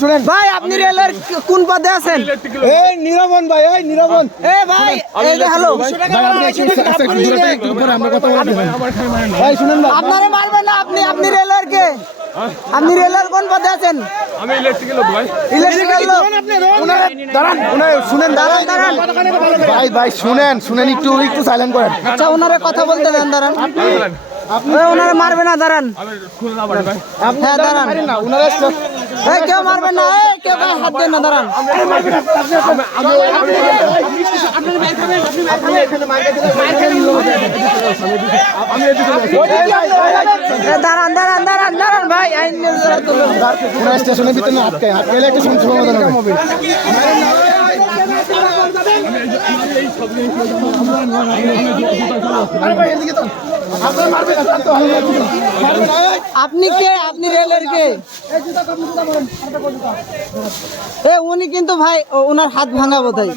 শুনেন ভাই আপনি রেলের কোন পদে আছেন? এই নিরবন ভাই এই নিরবন। এ ভাই এই যে হ্যালো। ভাই আপনি শুনেন ভাই। আপনারে মারবেন না আপনি আপনি রেলের কে? আপনি রেলের কোন পদে আছেন? আমি ইলেকট্রিক্যাল লোক ভাই। ইলেকট্রিক্যাল লোক। উনারে দাঁড়ান উনারে শুনেন দাঁড়ান দাঁড়ান। ভাই ভাই শুনেন শুনেন একটু একটু সাইলেন্ট করেন। আচ্ছা ওনারে কথা বলতে দেন দাঁড়ান। আপনি এ, ওনারে মারবে না দাঁড়ান। আমি খুলে না পারি ভাই আপনি হ্যাঁ, দাঁড়ান। এই কেউ মারবেন না, এই কেউ হাত দেন না, দাঁড়ান। দাঁড়ান দাঁড়ান দাঁড়ান দাঁড়ান, ভাই, আইন স্টেশনের ভিতরে আটকে আটকে একটা শুনতে সমাধান হবে আপনারা মারবেন না, শান্ত হন। মারবেন না, এই। আপনি কে? আপনি রেলের কে? এ উনি কিন্তু ভাই ওনার হাত ভাঙা বোধ হয়